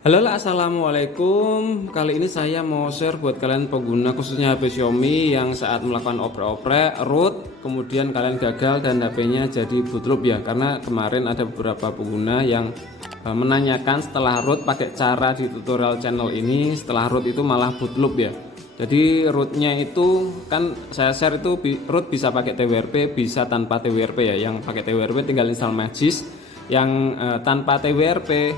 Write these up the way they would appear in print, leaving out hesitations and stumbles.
Halo, assalamualaikum. Kali ini saya mau share buat kalian pengguna khususnya HP Xiaomi yang saat melakukan oprek-oprek root, kemudian kalian gagal dan HP-nya jadi bootloop ya. Karena kemarin ada beberapa pengguna yang menanyakan setelah root pakai cara di tutorial channel ini, setelah root itu malah bootloop ya. Jadi rootnya itu kan saya share itu root bisa pakai TWRP, bisa tanpa TWRP ya. Yang pakai TWRP tinggal install Magis, yang tanpa TWRP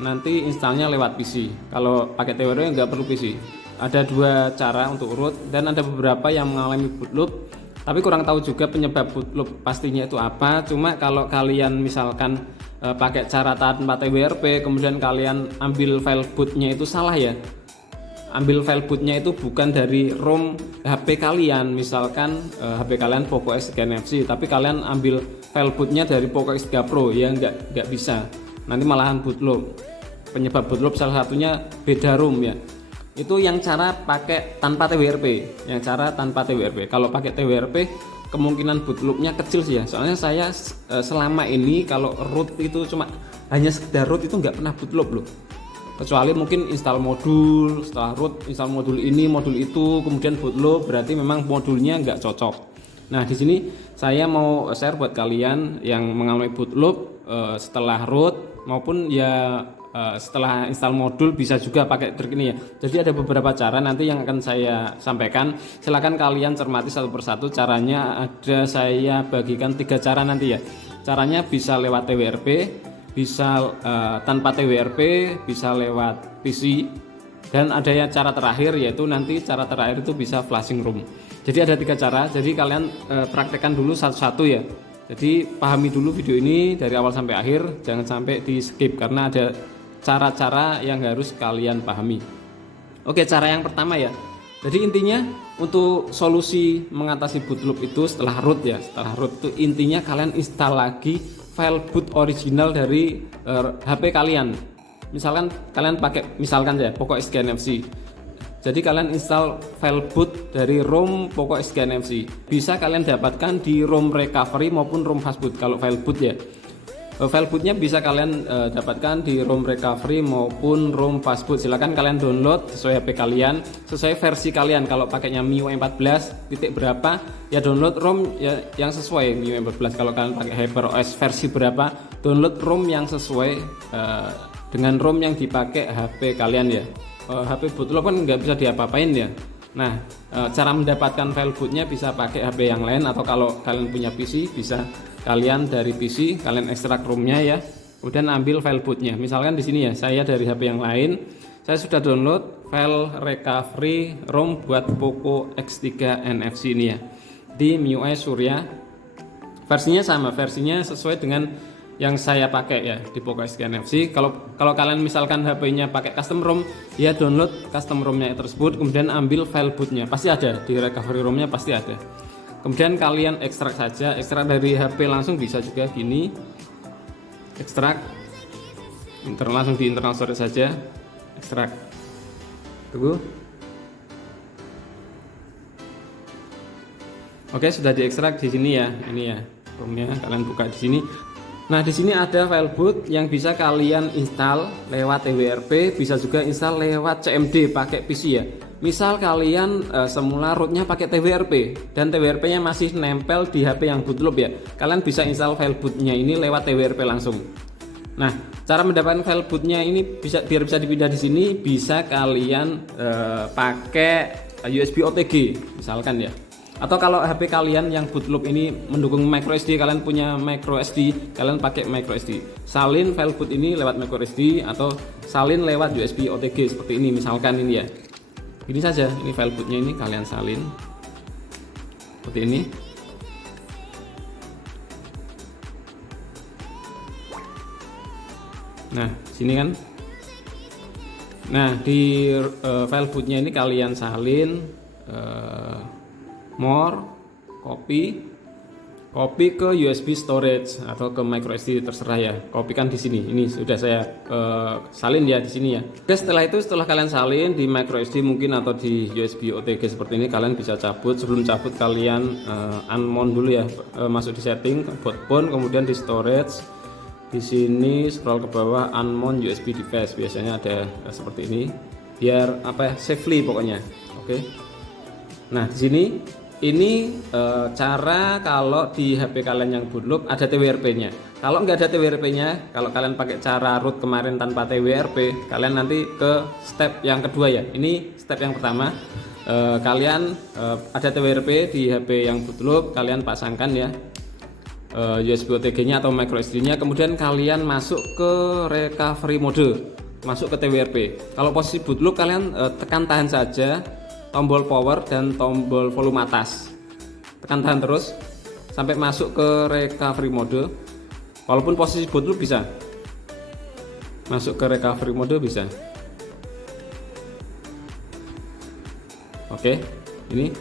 nanti installnya lewat PC. Kalau pakai TWRP nggak perlu PC. Ada dua cara untuk root dan ada beberapa yang mengalami bootloop, tapi kurang tahu juga penyebab bootloop pastinya itu apa. Cuma kalau kalian misalkan pakai cara tanpa TWRP kemudian kalian ambil file bootnya itu salah ya, ambil file bootnya itu bukan dari ROM HP kalian, misalkan HP kalian Poco X3 NFC, tapi kalian ambil file bootnya dari Poco X3 Pro ya, nggak bisa, nanti malahan bootloop. Penyebab bootloop salah satunya beda ROM ya. Itu yang cara pakai tanpa TWRP, yang cara tanpa TWRP. Kalau pakai TWRP kemungkinan bootloopnya kecil sih ya, soalnya saya selama ini kalau root itu cuma hanya sekedar root itu nggak pernah bootloop loh, kecuali mungkin install modul, setelah root install modul ini modul itu kemudian bootloop, berarti memang modulnya nggak cocok. Nah di sini saya mau share buat kalian yang mengalami bootloop setelah root maupun ya setelah install modul, bisa juga pakai trik ini ya. Jadi ada beberapa cara nanti yang akan saya sampaikan, silahkan kalian cermati satu persatu caranya. Ada saya bagikan 3 cara nanti ya. Caranya bisa lewat TWRP, bisa tanpa TWRP, bisa lewat PC, dan ada yang cara terakhir, yaitu nanti cara terakhir itu bisa flashing ROM. Jadi ada 3 cara, jadi kalian praktekkan dulu satu-satu ya. Jadi pahami dulu video ini dari awal sampai akhir, jangan sampai di skip karena ada cara-cara yang harus kalian pahami. Oke, cara yang pertama ya. Jadi intinya untuk solusi mengatasi bootloop itu setelah root ya, setelah root itu intinya kalian install lagi file boot original dari HP kalian. Misalkan kalian pakai ya Poco X3 NFC. Jadi kalian install file boot dari ROM Poco X3 NFC. Bisa kalian dapatkan di ROM recovery maupun ROM fastboot. Kalau file boot ya, file bootnya bisa kalian dapatkan di ROM recovery maupun ROM fastboot. Silahkan kalian download sesuai HP kalian, sesuai versi kalian. Kalau pakainya MIUI 14 titik berapa ya, download ROM ya, yang sesuai MIUI 14. Kalau kalian pakai HyperOS versi berapa, download ROM yang sesuai dengan ROM yang dipakai HP kalian ya. HP bootloop kan nggak bisa diapa-apain ya. Nah cara mendapatkan file bootnya bisa pakai HP yang lain, atau kalau kalian punya PC bisa kalian dari PC kalian ekstrak ROM-nya ya, kemudian ambil file bootnya. Misalkan di sini ya, saya dari HP yang lain saya sudah download file recovery ROM buat Poco X3 NFC ini ya, di MIUI Surya. Versinya sama, versinya sesuai dengan yang saya pakai ya di Poco X3 NFC. Kalau kalian misalkan HP-nya pakai custom ROM, ya download custom ROM-nya tersebut, kemudian ambil file bootnya, pasti ada di recovery ROM-nya, pasti ada. Kemudian kalian ekstrak saja, ekstrak dari HP langsung bisa juga gini, ekstrak langsung di internal storage saja, ekstrak. Tunggu. Oke, sudah diekstrak di sini ya, ini ya ROM-nya, kalian buka di sini. Nah di sini ada file boot yang bisa kalian install lewat TWRP, bisa juga install lewat CMD pakai PC ya. Misal kalian semula rootnya pakai TWRP dan TWRP-nya masih nempel di HP yang bootloop ya, kalian bisa install file bootnya ini lewat TWRP langsung. Nah cara mendapatkan file bootnya ini biar bisa dipindah di sini, bisa kalian pakai USB OTG misalkan ya. Atau kalau HP kalian yang bootloop ini mendukung microSD, kalian punya microSD, kalian pakai microSD. Salin file boot ini lewat microSD atau salin lewat USB OTG seperti ini misalkan ini ya. Ini saja, ini file bootnya ini kalian salin seperti ini. Nah, sini kan. Nah, di file bootnya ini kalian salin more, copy ke USB storage atau ke microSD, terserah ya. Kopikan di sini. Ini sudah saya salin ya di sini ya. Oke, setelah itu setelah kalian salin di microSD mungkin atau di USB OTG seperti ini, kalian bisa cabut. Sebelum cabut kalian unmount dulu ya, masuk di setting bootbone, kemudian di storage, Di sini scroll ke bawah, unmount USB device, biasanya ada seperti ini, biar apa ya, safely pokoknya. Oke. Nah di sini ini cara kalau di HP kalian yang bootloop ada TWRP-nya. Kalau nggak ada TWRP-nya, kalau kalian pakai cara root kemarin tanpa TWRP, kalian nanti ke step yang kedua ya. Ini step yang pertama. Kalian ada TWRP di HP yang bootloop, kalian pasangkan ya USB OTG-nya atau micro SD-nya, kemudian kalian masuk ke recovery mode, masuk ke TWRP. Kalau posisi bootloop kalian tekan tahan saja tombol power dan tombol volume atas, tekan tahan terus sampai masuk ke recovery mode. Walaupun posisi bootloop bisa masuk ke recovery mode bisa. Oke, ini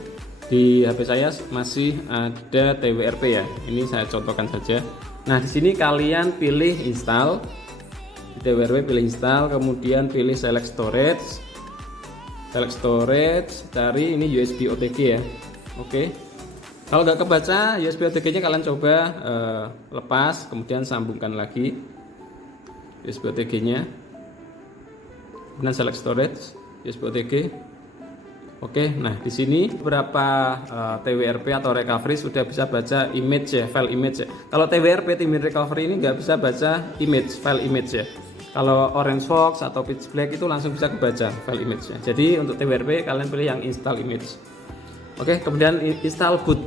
di HP saya masih ada TWRP ya. Ini saya contohkan saja. Nah, di sini kalian pilih install. Di TWRP pilih install, kemudian pilih select storage. Select storage, cari ini USB OTG ya. Oke. Kalau nggak kebaca USB OTG-nya, kalian coba lepas, kemudian sambungkan lagi USB OTG-nya. Kemudian select storage, USB OTG. Oke, nah di sini beberapa TWRP atau recovery sudah bisa baca image ya, file image ya. Kalau TWRP timing recovery ini nggak bisa baca image, file image ya. Kalau Orange Fox atau Pitch Black itu langsung bisa kebaca file image ya. Jadi untuk TWRP kalian pilih yang install image. Oke, kemudian install boot.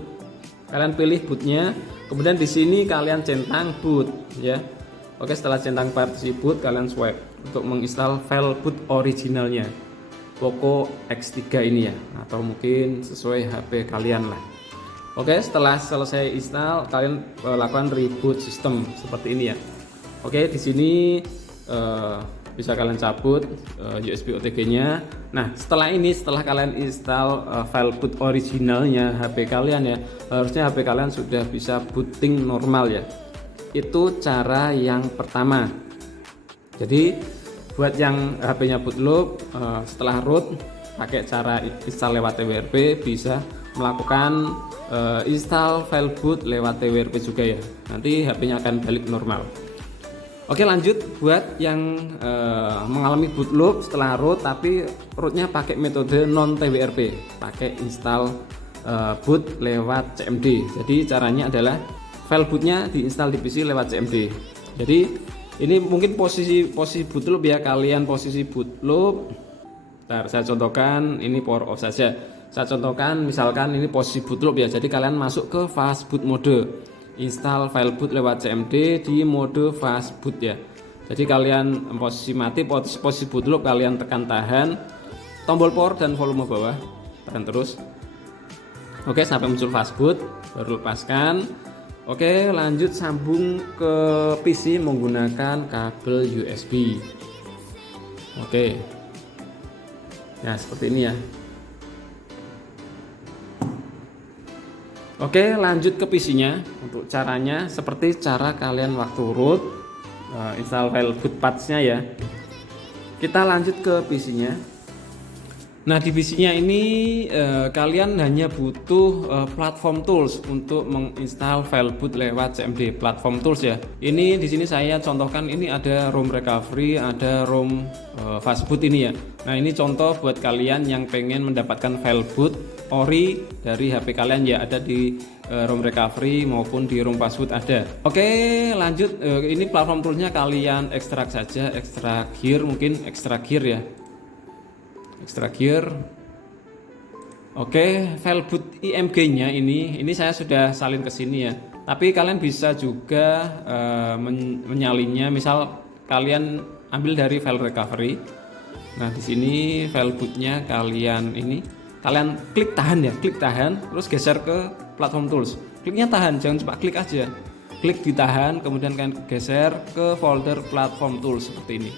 Kalian pilih bootnya, kemudian di sini kalian centang boot ya. Oke, setelah centang partisi boot kalian swipe untuk menginstal file boot originalnya. Poco X3 ini ya, atau mungkin sesuai HP kalian lah. Oke, setelah selesai install kalian lakukan reboot sistem seperti ini ya. Oke, di sini bisa kalian cabut USB OTG-nya. Nah, setelah kalian install file boot originalnya HP kalian ya, harusnya HP kalian sudah bisa booting normal ya. Itu cara yang pertama. Jadi buat yang HP-nya bootloop, setelah root pakai cara install lewat TWRP bisa melakukan install file boot lewat TWRP juga ya. Nanti HP-nya akan balik normal. Oke, lanjut buat yang mengalami bootloop setelah root tapi rootnya pakai metode non TWRP, pakai install boot lewat CMD. Jadi caranya adalah file bootnya diinstal di PC lewat CMD. Jadi ini mungkin posisi bootloop ya, kalian posisi bootloop. Bentar, saya contohkan ini power off saja. Saya contohkan misalkan ini posisi bootloop ya. Jadi kalian masuk ke fast boot mode. Install file boot lewat CMD di mode fast boot ya. Jadi kalian posisi mati, posisi bootloop kalian tekan tahan tombol power dan volume bawah, tahan terus. Oke, sampai muncul fast boot, baru lepaskan. Oke, lanjut sambung ke PC menggunakan kabel USB. Oke, nah seperti ini ya. Oke, lanjut ke PC-nya. Untuk caranya seperti cara kalian waktu root, install file boot patch-nya ya. Kita lanjut ke PC-nya. Nah, di PC-nya ini kalian hanya butuh platform tools untuk menginstal file boot lewat CMD. Platform tools ya. Ini di sini saya contohkan, ini ada ROM recovery, ada ROM fast boot ini ya. Nah, ini contoh buat kalian yang pengen mendapatkan file boot ori dari HP kalian ya, ada di ROM recovery maupun di ROM fast boot ada. Oke, lanjut, ini platform toolsnya kalian ekstrak saja, ekstrak gear, mungkin ekstrak gear ya. Ekstrak gear. Oke, file boot IMG-nya ini saya sudah salin ke sini ya. Tapi kalian bisa juga menyalinnya. Misal kalian ambil dari file recovery. Nah, di sini file bootnya kalian klik tahan ya, klik tahan, terus geser ke platform tools. Kliknya tahan, jangan cuma klik aja. Klik ditahan, kemudian kalian geser ke folder platform tools seperti ini.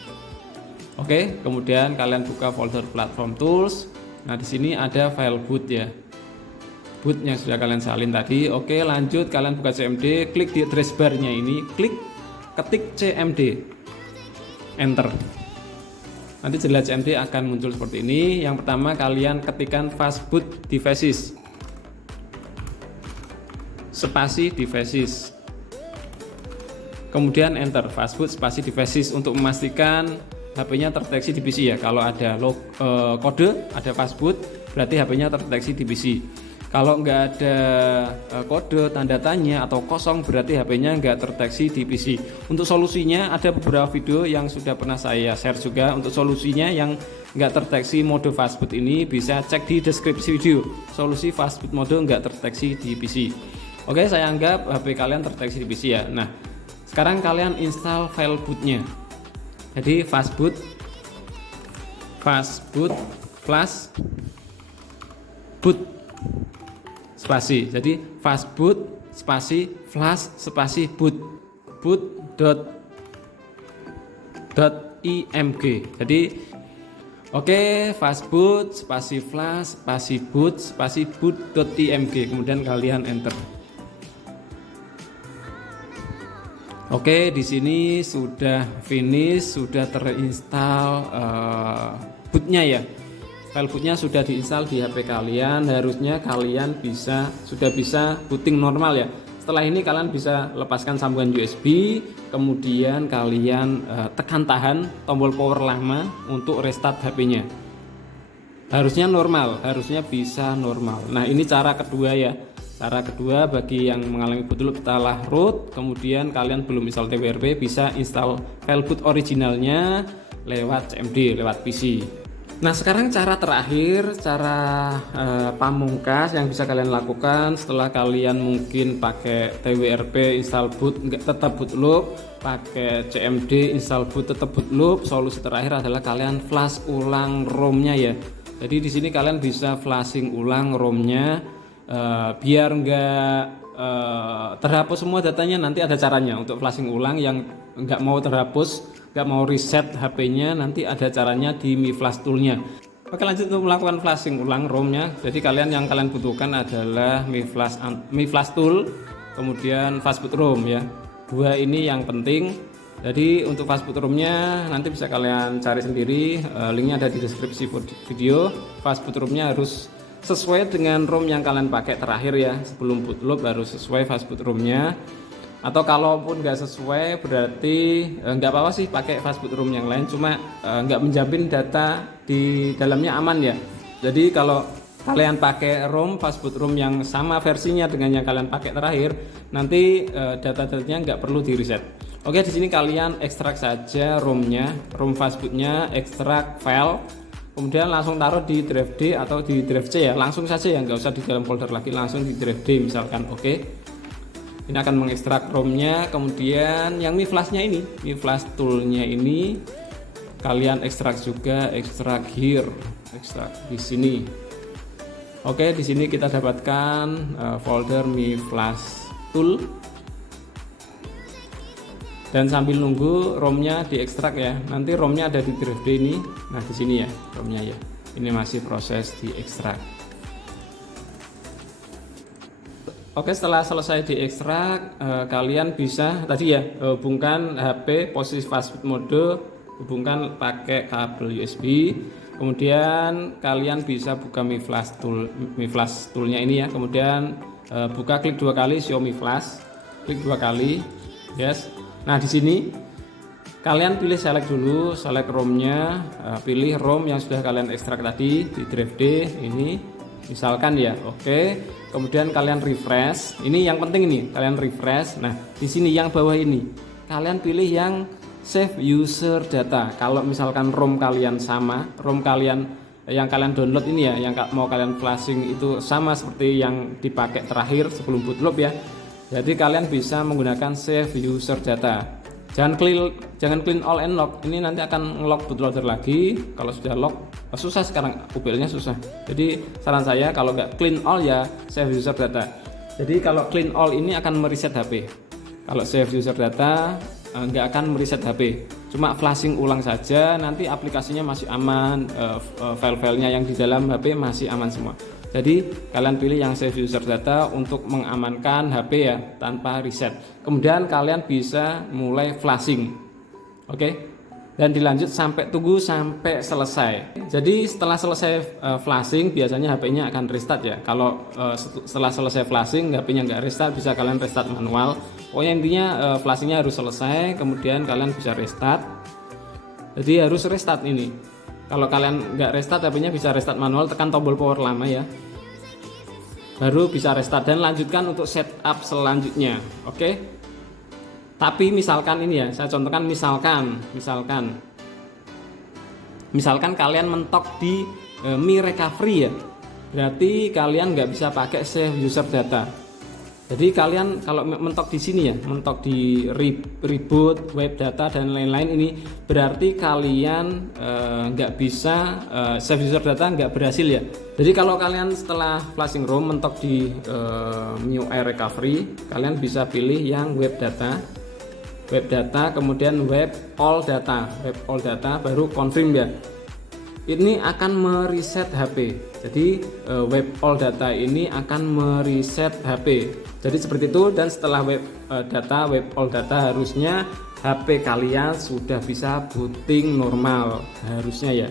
Oke, kemudian kalian buka folder platform tools. Nah, di sini ada file boot ya. Boot yang sudah kalian salin tadi. Oke, lanjut kalian buka CMD, klik di address bar-nya ini, ketik CMD. Enter. Nanti jendela CMD akan muncul seperti ini. Yang pertama kalian ketikkan fast boot devices. Spasi devices. kemudian enter fastboot spasi devices untuk memastikan HP-nya terdeteksi di PC ya. Kalau ada kode, ada fastboot, berarti HP-nya terdeteksi di PC. Kalau nggak ada kode, tanda tanya atau kosong, berarti HP-nya nggak terdeteksi di PC. Untuk solusinya ada beberapa video yang sudah pernah saya share juga. Untuk solusinya yang nggak terdeteksi mode fastboot ini bisa cek di deskripsi video. Solusi fastboot mode nggak terdeteksi di PC. Oke, saya anggap HP kalian terdeteksi di PC ya. Nah, sekarang kalian install file bootnya. Jadi fastboot flash boot spasi. Jadi fastboot spasi flash spasi boot.img. Jadi oke, fastboot spasi flash spasi boot.img. Kemudian kalian enter. Oke, di sini sudah finish, sudah terinstall bootnya ya. File bootnya sudah diinstal di HP kalian. Harusnya kalian sudah bisa booting normal ya. Setelah ini kalian bisa lepaskan sambungan USB, kemudian kalian tekan tahan tombol power lama untuk restart HP-nya. Harusnya normal, harusnya bisa normal. Nah, ini cara kedua ya. Cara kedua bagi yang mengalami bootloop setelah root, kemudian kalian belum install TWRP, bisa install file boot originalnya lewat CMD, lewat PC. Nah, sekarang cara terakhir, cara pamungkas yang bisa kalian lakukan setelah kalian mungkin pakai TWRP install boot tetap bootloop, pakai CMD install boot tetap bootloop. Solusi terakhir adalah kalian flash ulang ROM-nya ya. Jadi di sini kalian bisa flashing ulang ROM-nya biar nggak terhapus semua datanya. Nanti ada caranya untuk flashing ulang yang nggak mau terhapus, nggak mau reset HP-nya, nanti ada caranya di Mi Flash Tool-nya. Oke, lanjut untuk melakukan flashing ulang ROM-nya. Jadi yang kalian butuhkan adalah Mi Flash Tool, kemudian fastboot ROM ya. Dua ini yang penting. Jadi untuk fastboot ROM-nya nanti bisa kalian cari sendiri, linknya ada di deskripsi video. Fastboot ROM-nya harus sesuai dengan ROM yang kalian pakai terakhir ya. Sebelum bootloop harus sesuai fastboot ROM-nya. Atau kalaupun nggak sesuai berarti nggak apa-apa sih pakai fastboot ROM yang lain, cuma nggak menjamin data di dalamnya aman ya. Jadi kalau kalian pakai ROM fastboot ROM yang sama versinya dengan yang kalian pakai terakhir, nanti data-datanya nggak perlu di reset. Oke, di sini kalian ekstrak saja ROM-nya, ROM fastbootnya, ekstrak file, kemudian langsung taruh di drive D atau di drive C ya. Langsung saja ya, nggak usah di dalam folder lagi, langsung di drive D misalkan. Oke. Ini akan mengekstrak ROM-nya, kemudian yang Mi Flash-nya ini, Mi Flash Tool-nya ini kalian ekstrak juga, ekstrak here, ekstrak di sini. Oke, di sini kita dapatkan folder Mi Flash Tool. Dan sambil nunggu ROM-nya diekstrak ya. Nanti ROM-nya ada di drive D ini. Nah, di sini ya ROM-nya ya. Ini masih proses diekstrak. Oke, setelah selesai diekstrak, kalian bisa tadi ya hubungkan HP posisi fastboot mode, hubungkan pakai kabel USB. Kemudian kalian bisa buka Mi Flash Tool-nya ini ya. Kemudian buka, klik 2 kali Xiaomi Flash, klik 2 kali, yes. Nah, di sini kalian pilih select dulu, select ROM-nya, pilih ROM yang sudah kalian ekstrak tadi di drive D ini, misalkan ya. Oke. Kemudian kalian refresh. Ini yang penting ini, kalian refresh. Nah, di sini yang bawah ini, kalian pilih yang save user data. Kalau misalkan ROM kalian sama, ROM kalian yang kalian download ini ya, yang mau kalian flashing itu sama seperti yang dipakai terakhir sebelum bootloop ya. Jadi kalian bisa menggunakan save user data. Jangan clean all and lock. Ini nanti akan nge-lock bootloader lagi. Kalau sudah lock, susah sekarang UPL-nya susah. Jadi saran saya kalau nggak clean all ya save user data. Jadi kalau clean all ini akan mereset HP. Kalau save user data nggak akan mereset HP. Cuma flashing ulang saja. Nanti aplikasinya masih aman, file-filenya yang di dalam HP masih aman semua. Jadi kalian pilih yang save user data untuk mengamankan HP ya tanpa reset. Kemudian kalian bisa mulai flashing. Oke. dan dilanjut tunggu sampai selesai. Jadi setelah selesai flashing biasanya HP-nya akan restart ya. Kalau setelah selesai flashing HP-nya nggak restart, bisa kalian restart manual. Pokoknya intinya flashingnya harus selesai, kemudian kalian bisa restart. Jadi harus restart ini. Kalau kalian nggak restart HP-nya bisa restart manual, tekan tombol power lama ya, baru bisa restart dan lanjutkan untuk setup selanjutnya. Oke. Tapi misalkan ini ya, saya contohkan misalkan kalian mentok di Mi Recovery ya, berarti kalian nggak bisa pakai save user data. Jadi kalian kalau mentok di sini ya, mentok di reboot web data dan lain-lain, ini berarti kalian nggak bisa save user data, nggak berhasil ya. Jadi kalau kalian setelah flashing ROM mentok di MIUI Recovery, kalian bisa pilih yang web data, kemudian web all data, baru confirm ya. Ini akan mereset HP. Jadi web all data ini akan mereset HP. Jadi seperti itu, dan setelah web all data harusnya HP kalian sudah bisa booting normal harusnya ya.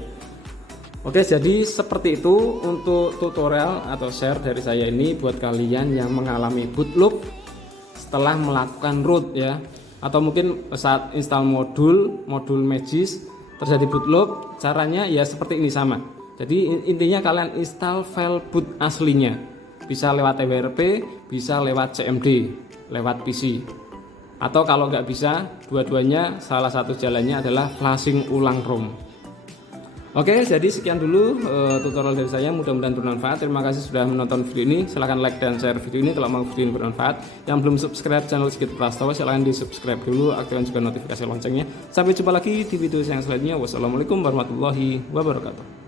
Oke, jadi seperti itu untuk tutorial atau share dari saya ini buat kalian yang mengalami boot loop setelah melakukan root ya. Atau mungkin saat install modul Magis terjadi boot loop, caranya ya seperti ini sama. Jadi intinya kalian install file boot aslinya, bisa lewat TWRP, bisa lewat CMD, lewat PC. Atau kalau nggak bisa dua-duanya, salah satu jalannya adalah flashing ulang ROM. Oke, jadi sekian dulu tutorial dari saya, mudah-mudahan bermanfaat. Terima kasih sudah menonton video ini. Silahkan like dan share video ini kalau mau video ini bermanfaat. Yang belum subscribe channel Sigit Prastowo, silahkan di subscribe dulu, aktifkan juga notifikasi loncengnya. Sampai jumpa lagi di video yang selanjutnya. Wassalamualaikum warahmatullahi wabarakatuh.